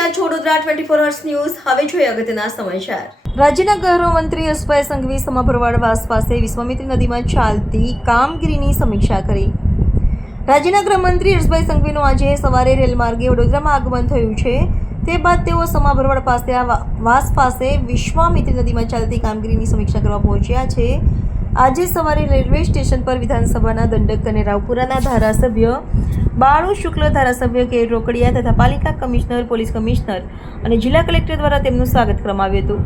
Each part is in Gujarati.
રહ્યા છો વડોદરા 24 અવર્સ ન્યૂઝ। હવે જોઈએ અગત્યના સમાચાર। રાજ્યના ગૃહમંત્રી હર્ષભાઈ સંઘવી સમાભરવાડ પાસે વિશ્વામિત્રી નદીમાં ચાલતી કામગીરીની સમીક્ષા કરી। રાજ્યના ગૃહમંત્રી હર્ષભાઈ સંઘવીનું આજે સવારે રેલમાર્ગે વડોદરામાં આગમન થયું છે। તે બાદ તેઓ સમાભરવાડ પાસે વિશ્વામિત્રી નદીમાં ચાલતી કામગીરીની સમીક્ષા કરવા પહોંચ્યા છે। આજે સવારે રેલવે સ્ટેશન પર વિધાનસભાના દંડક અને રાવપુરાના ધારાસભ્ય બાળુ શુક્લ, ધારાસભ્ય કે રોકડિયા તથા પાલિકા કમિશનર, પોલીસ કમિશનર અને જિલ્લા કલેક્ટર દ્વારા તેમનું સ્વાગત કરવામાં આવ્યું હતું।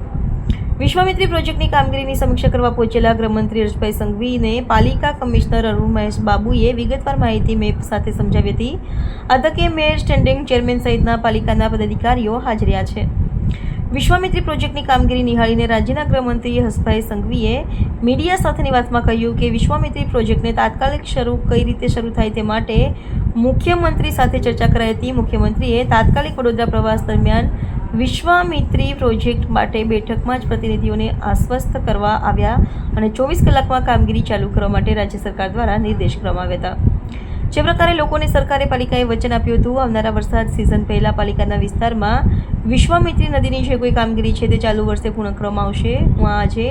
વિશ્વામિત્રી પ્રોજેક્ટની કામગીરીની સમીક્ષા કરવા પહોંચેલા ગૃહમંત્રી હર્ષભાઈ સંઘવીને પાલિકા કમિશનર અરુણ મહેશ બાબુએ વિગતવાર માહિતી મેપ સાથે સમજાવી હતી। આ તકે મેયર, સ્ટેન્ડિંગ ચેરમેન સહિતના પાલિકાના પદાધિકારીઓ હાજર રહ્યા છે। વિશ્વામિત્રી પ્રોજેક્ટની કામગીરી નિહાળીને રાજ્યના ગૃહમંત્રી હર્ષભાઈ સંઘવીએ મીડિયા સાથેની વાતમાં કહ્યું કે વિશ્વામિત્રી પ્રોજેક્ટને તાત્કાલિક કઈ રીતે શરૂ થાય તે માટે મુખ્યમંત્રી સાથે ચર્ચા કરાઈ હતી। મુખ્યમંત્રીએ તાત્કાલિક વડોદરા પ્રવાસ દરમિયાન વિશ્વામિત્રી પ્રોજેક્ટ માટે બેઠકમાં જ પ્રતિનિધિઓને આશ્વસ્ત કરવા આવ્યા અને 24 કલાકમાં કામગીરી ચાલુ કરવા માટે રાજ્ય સરકાર દ્વારા નિર્દેશ કરવામાં આવ્યા હતા। જે પ્રકારે લોકોને સરકારે પાલિકાએ વચન આપ્યું હતું, આવનારા વરસાદ સિઝન પહેલા પાલિકાના વિસ્તારમાં વિશ્વામિત્રી નદીની જે કોઈ કામગીરી છે તે ચાલુ વર્ષે પૂર્ણ કરવામાં આવશે। હું આજે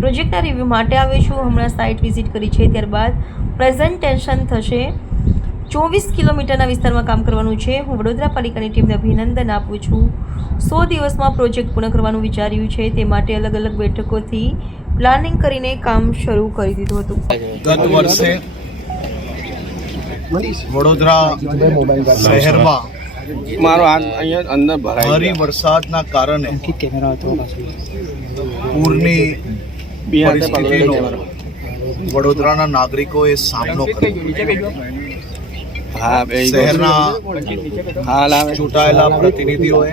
પ્રોજેક્ટના રિવ્યૂ માટે આવ્યો છું। હમણાં સાઇટ વિઝિટ કરી છે, ત્યારબાદ પ્રેઝન્ટેશન થશે। 24 કિલોમીટરના વિસ્તારમાં કામ કરવાનું છે। હું વડોદરા પાલિકાની ટીમને અભિનંદન આપું છું। 100 દિવસમાં પ્રોજેક્ટ પૂર્ણ કરવાનું વિચાર્યું છે, તે માટે અલગ અલગ બેઠકોથી પ્લાનિંગ કરીને કામ શરૂ કરી દીધું હતું। ગત વર્ષે વડોદરા શહેરમાં ભારે વરસાદના કારણે પૂરની પરિસ્થિતિનો વડોદરાના નાગરિકોએ સામનો કર્યો। શહેરના ચૂંટાયેલા પ્રતિનિધિઓએ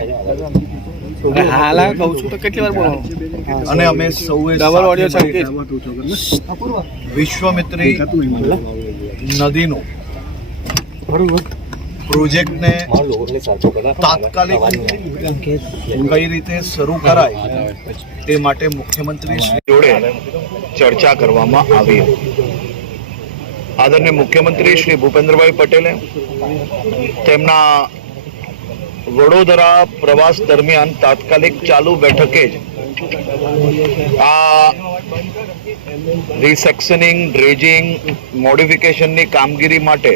અને અમે સૌએ વિશ્વામિત્રી નદીનું પ્રોજેક્ટને તાત્કાલિક કઈ રીતે શરૂ કરાય તે માટે મુખ્યમંત્રી જોડે ચર્ચા કરવામાં આવી। આદરણીય મુખ્યમંત્રી શ્રી ભૂપેન્દ્રભાઈ પટેલે તેમના વડોદરા પ્રવાસ દરમિયાન તાત્કાલિક ચાલુ બેઠકે જ આ રિસેક્શનિંગ, ડ્રેજિંગ, મોડિફિકેશનની કામગીરી માટે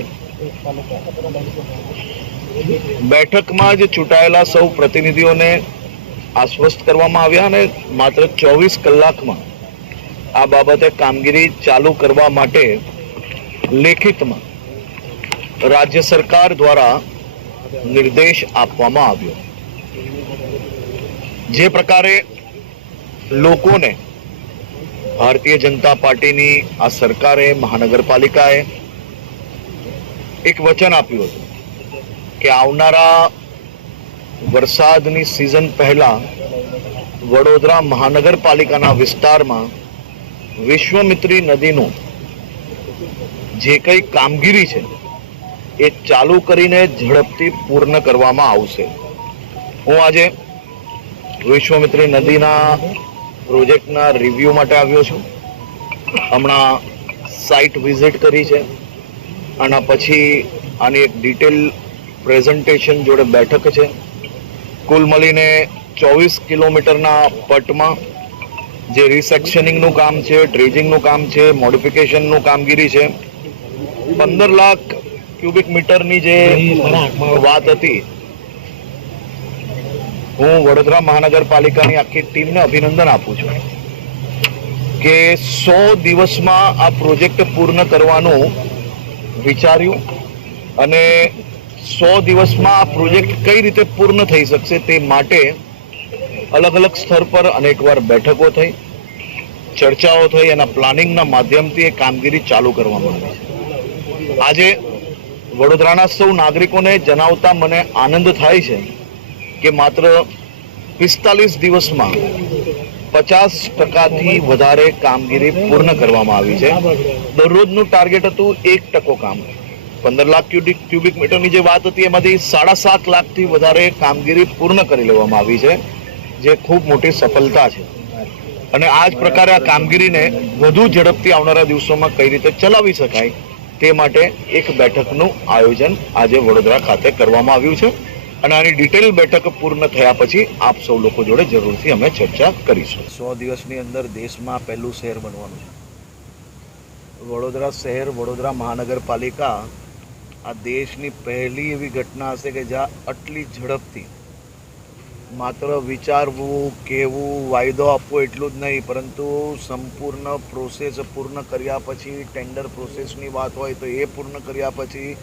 બેઠકમાં જ ચૂંટાયેલા સૌ પ્રતિનિધિઓને આશ્વસ્ત કરવામાં આવ્યા અને માત્ર 24 કલાકમાં આ બાબતે કામગીરી ચાલુ કરવા માટે લેખિતમાં રાજ્ય સરકાર દ્વારા નિર્દેશ આપવામાં આવ્યો। જે પ્રકારે લોકોને ભારતીય જનતા પાર્ટીની આ સરકારે, મહાનગરપાલિકાએ એક વચન આપ્યું હતું કે આવનારા વરસાદની સિઝન પહેલા વડોદરા મહાનગરપાલિકાના વિસ્તારમાં વિશ્વામિત્રી નદીનું જે કંઈ કામગીરી છે એ ચાલુ કરીને ઝડપથી પૂર્ણ કરવામાં આવશે। હું આજે વિશ્વામિત્રી નદીના પ્રોજેક્ટના રિવ્યૂ માટે આવ્યો છું। હમણાં સાઇટ વિઝિટ કરી છે, આના પછી આની એક ડિટેલ પ્રેઝન્ટેશન જોડે બેઠક છે। કુલ મળીને 24 કિલોમીટરના પટમાં જે રિસેક્શનિંગનું કામ છે, ડ્રેજિંગનું કામ છે, મોડિફિકેશનનું કામગીરી છે, 15 લાખ ક્યુબિક મીટરની જે વાત હતી, હું વડોદરા મહાનગરપાલિકાની આખી ટીમને અભિનંદન આપું છું કે 100 દિવસમાં આ પ્રોજેક્ટ પૂર્ણ કરવાનું વિચાર્યું અને 100 દિવસમાં આ પ્રોજેક્ટ કઈ રીતે પૂર્ણ થઈ શકશે તે માટે અલગ અલગ સ્તર પર અનેકવાર બેઠકો થઈ, ચર્ચાઓ થઈ, એના પ્લાનિંગના માધ્યમથી એ કામગીરી ચાલુ કરવામાં આવી। આજે વડોદરાના સૌ નાગરિકોને જણાવતા મને આનંદ થાય છે કે માત્ર 45 દિવસમાં 50% વધારે કામગીરી પૂર્ણ કરવામાં આવી છે। દરરોજનું ટાર્ગેટ હતું 1% કામ। 15 લાખ ક્યુબિક મીટરની જે વાત હતી એમાંથી 7.5 લાખથી વધારે કામગીરી પૂર્ણ કરી લેવામાં આવી છે, જે ખૂબ મોટી સફળતા છે। અને આ જ પ્રકારે આ કામગીરીને વધુ ઝડપથી આવનારા દિવસોમાં કઈ રીતે ચલાવી શકાય તે માટે એક બેઠકનું આયોજન આજે વડોદરા ખાતે કરવામાં આવ્યું છે। અને આની ડિટેલ બેઠક પૂર્ણ થયા પછી આપ સૌ લોકો જોડે જરૂરથી અમે ચર્ચા કરીશું. 100 દિવસની અંદર દેશમાં પહેલું શહેર બનવાનું છે. વડોદરા શહેર, વડોદરા મહાનગરપાલિકા આ દેશની પહેલી એવી ઘટના હશે કે જ્યાં આટલી ઝડપથી માત્ર વિચારવું, કહેવું, વાયદો આપવો એટલું જ નહીં, પરંતુ સંપૂર્ણ પ્રોસેસ પૂર્ણ કર્યા પછી, ટેન્ડર પ્રોસેસની વાત હોય તો એ પૂર્ણ કર્યા પછી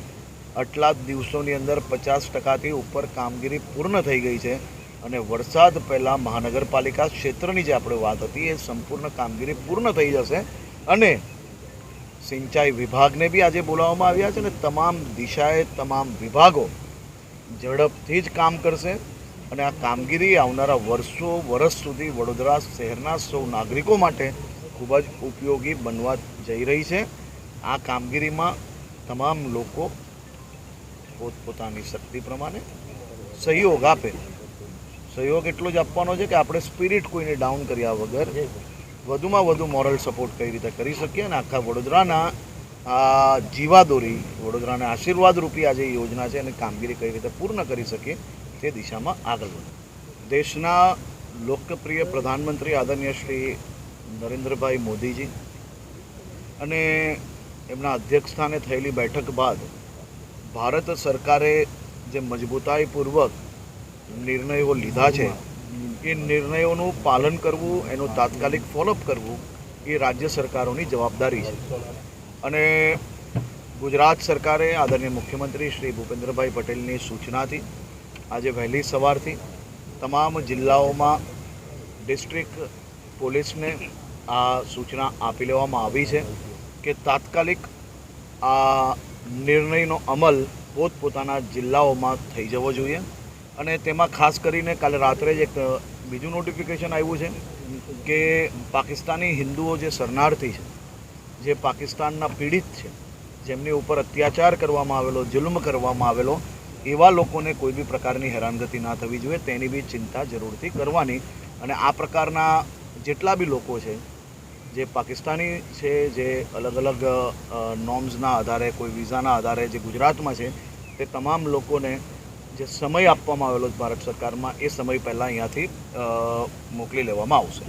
આટલા જ દિવસોની અંદર 50%થી ઉપર કામગીરી પૂર્ણ થઈ ગઈ છે. અને વરસાદ પહેલાં મહાનગરપાલિકા ક્ષેત્રની જે આપણે વાત હતી એ સંપૂર્ણ કામગીરી પૂર્ણ થઈ જશે. અને સિંચાઈ વિભાગને બી આજે બોલાવવામાં આવ્યા છે અને તમામ દિશાએ તમામ વિભાગો ઝડપથી જ કામ કરશે. અને આ કામગીરી આવનારા વર્ષ સુધી વડોદરા શહેરના સૌ નાગરિકો માટે ખૂબ જ ઉપયોગી બનવા જઈ રહી છે. આ કામગીરીમાં તમામ લોકો પોતપોતાની શક્તિ પ્રમાણે સહયોગ આપે. સહયોગ એટલો જ આપવાનો છે કે આપણે સ્પિરિટ કોઈને ડાઉન કર્યા વગર વધુમાં વધુ મોરલ સપોર્ટ કઈ રીતે કરી શકીએ અને આખા વડોદરાના આ જીવાદોરી, વડોદરાના આશીર્વાદ રૂપી આ જે યોજના છે અને કામગીરી કઈ રીતે પૂર્ણ કરી શકીએ તે દિશામાં આગળ વધે. દેશના લોકપ્રિય પ્રધાનમંત્રી આદરણીય શ્રી નરેન્દ્રભાઈ મોદીજી અને એમના અધ્યક્ષસ્થાને થયેલી બેઠક બાદ ભારત સરકારે જે મજબૂતાઈપૂર્વક નિર્ણયો લીધા છે એ નિર્ણયોનું પાલન કરવું, એનું તાત્કાલિક ફોલોઅપ કરવું એ રાજ્ય સરકારોની જવાબદારી છે. અને ગુજરાત સરકારે આદરણીય મુખ્યમંત્રી શ્રી ભૂપેન્દ્રભાઈ પટેલની સૂચનાથી આજે વહેલી સવારથી તમામ જિલ્લાઓમાં ડિસ્ટ્રિક્ટ પોલીસને આ સૂચના આપી લેવામાં આવી છે કે તાત્કાલિક આ નિર્ણયનો અમલ પોતપોતાના જિલ્લાઓમાં થઈ જવો જોઈએ. અને તેમાં ખાસ કરીને કાલે રાત્રે જ એક બીજું નોટિફિકેશન આવ્યું છે કે પાકિસ્તાની હિન્દુઓ જે શરણાર્થી છે, જે પાકિસ્તાનના પીડિત છે, જેમની ઉપર અત્યાચાર કરવામાં આવેલો, જુલ્મ કરવામાં આવેલો, એવા લોકોને કોઈ બી પ્રકારની હેરાનગતિ ના થવી જોઈએ તેની બી ચિંતા જરૂરથી કરવાની. અને આ પ્રકારના જેટલા બી લોકો છે જે પાકિસ્તાની છે, જે અલગ અલગ નોર્મ્સના આધારે, કોઈ વિઝાના આધારે જે ગુજરાતમાં છે, તે તમામ લોકોને જે સમય આપવામાં આવેલો છે ભારત સરકારમાં એ સમય પહેલાં અહીંયાથી મોકલી લેવામાં આવશે.